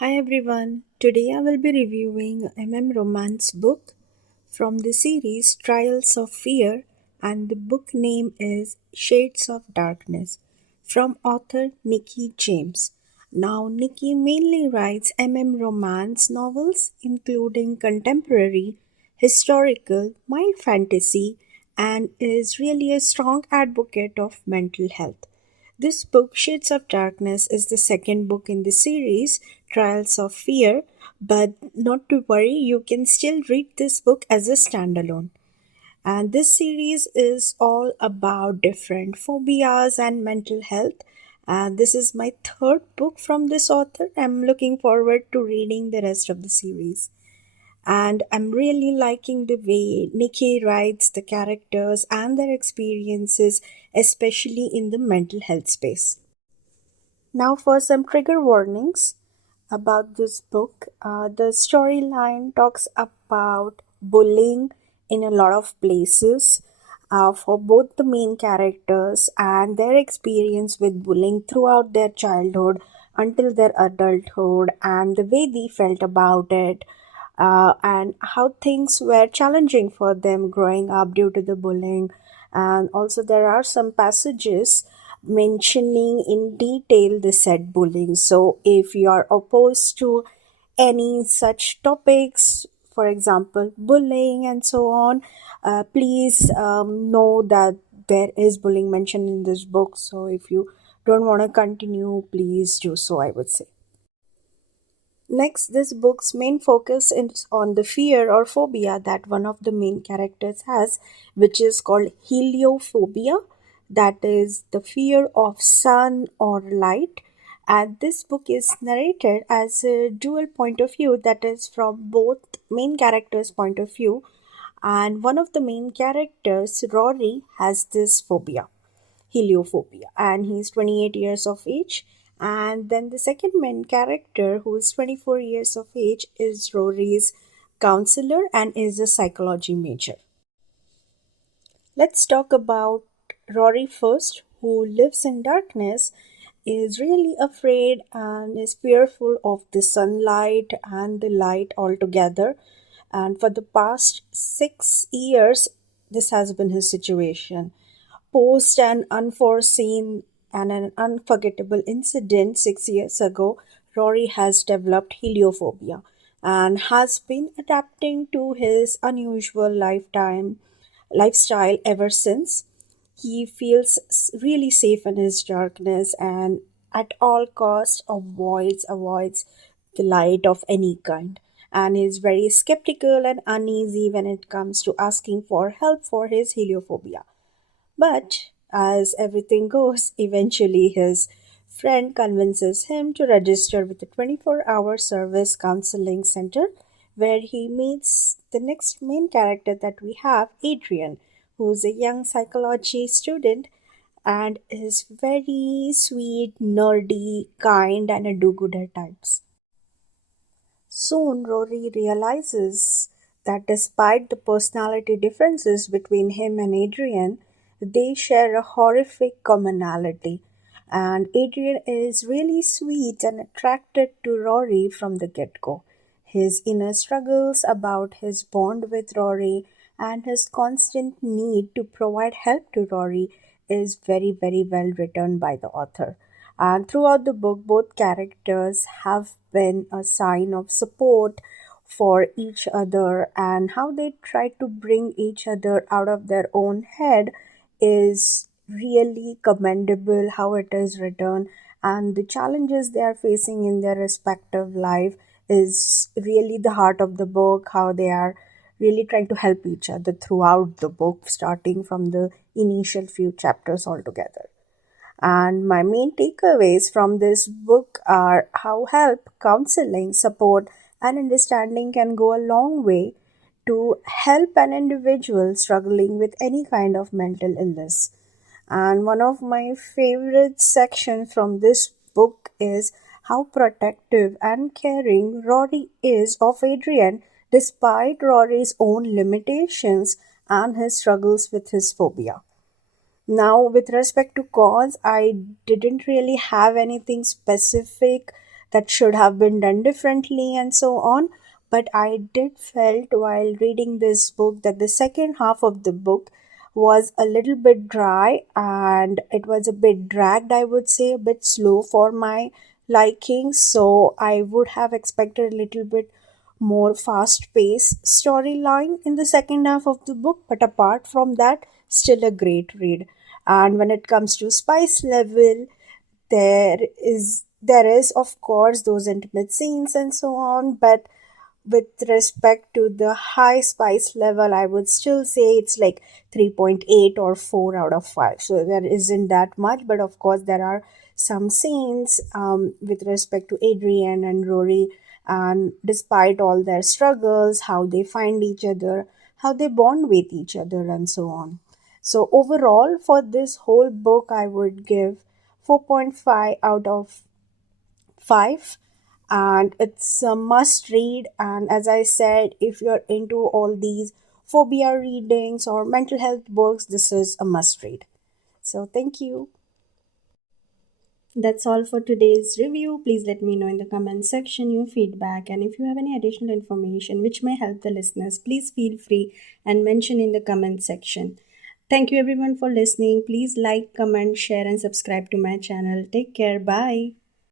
Hi everyone. Today I will be reviewing MM romance book from the series Trials of Fear, and the book name is Shades of Darkness from author Nicky James. Now Nicky mainly writes MM romance novels including contemporary, historical, mild fantasy, and is really a strong advocate of mental health. This book, Shades of Darkness, is the second book in the series, Trials of Fear, but not to worry, you can still read this book as a standalone. And this series is all about different phobias and mental health. And this is my third book from this author. I'm looking forward to reading the rest of the series. And I'm really liking the way Nikki writes the characters and their experiences, especially in the mental health space. Now, for some trigger warnings about this book. The storyline talks about bullying in a lot of places for both the main characters and their experience with bullying throughout their childhood until their adulthood and the way they felt about it. And how things were challenging for them growing up due to the bullying. And also, there are some passages mentioning in detail the said bullying. So, if you are opposed to any such topics, for example, bullying and so on, please know that there is bullying mentioned in this book. So, if you don't want to continue, please do so, I would say. Next, this book's main focus is on the fear or phobia that one of the main characters has, which is called heliophobia. That is the fear of sun or light. And this book is narrated as a dual point of view, that is, from both main characters' point of view. And one of the main characters, Rory, has this phobia, heliophobia, and he's 28 years of age. And then the second main character, who is 24 years of age, is Rory's counselor and is a psychology major. Let's talk about Rory first, who lives in darkness, is really afraid and is fearful of the sunlight and the light altogether. And for the past 6 years, this has been his situation. Post an unforeseen and an unforgettable incident 6 years ago, Rory has developed heliophobia and has been adapting to his unusual lifestyle ever since. He feels really safe in his darkness and at all costs avoids the light of any kind, and is very skeptical and uneasy when it comes to asking for help for his heliophobia. But as everything goes, eventually his friend convinces him to register with the 24-hour service counseling center, where he meets the next main character that we have, Adrian, who's a young psychology student and is very sweet, nerdy, kind, and a do gooder types. Soon, Rory realizes that despite the personality differences between him and Adrian, they share a horrific commonality. And Adrian is really sweet and attracted to Rory from the get go. His inner struggles about his bond with Rory and his constant need to provide help to Rory is very, very well written by the author. And throughout the book, both characters have been a sign of support for each other, and how they try to bring each other out of their own head is really commendable. How it is written and the challenges they are facing in their respective life is really the heart of the book. How they are really trying to help each other throughout the book, starting from the initial few chapters altogether. And my main takeaways from this book are how help, counseling, support, and understanding can go a long way to help an individual struggling with any kind of mental illness. And one of my favorite sections from this book is how protective and caring Rory is of Adrian despite Rory's own limitations and his struggles with his phobia. Now, with respect to cause, I didn't really have anything specific that should have been done differently and so on. But I did felt while reading this book that the second half of the book was a little bit dry, and it was a bit dragged, I would say, a bit slow for my liking. So I would have expected a little bit more fast paced storyline in the second half of the book. But apart from that, still a great read. And when it comes to spice level, there is of course those intimate scenes and so on, but with respect to the high spice level, I would still say it's like 3.8 or 4 out of 5. So there isn't that much, but of course there are some scenes with respect to Adrian and Rory, and despite all their struggles, how they find each other, how they bond with each other, and so on. So overall, for this whole book, I would give 4.5 out of 5, and it's a must read. And as I said, if you're into all these phobia readings or mental health books, this is a must read. So thank you. That's all for today's review. Please let me know in the comment section your feedback, and if you have any additional information which may help the listeners, please feel free and mention in the comment section. Thank you everyone for listening. Please like, comment, share and subscribe to my channel. Take care. Bye.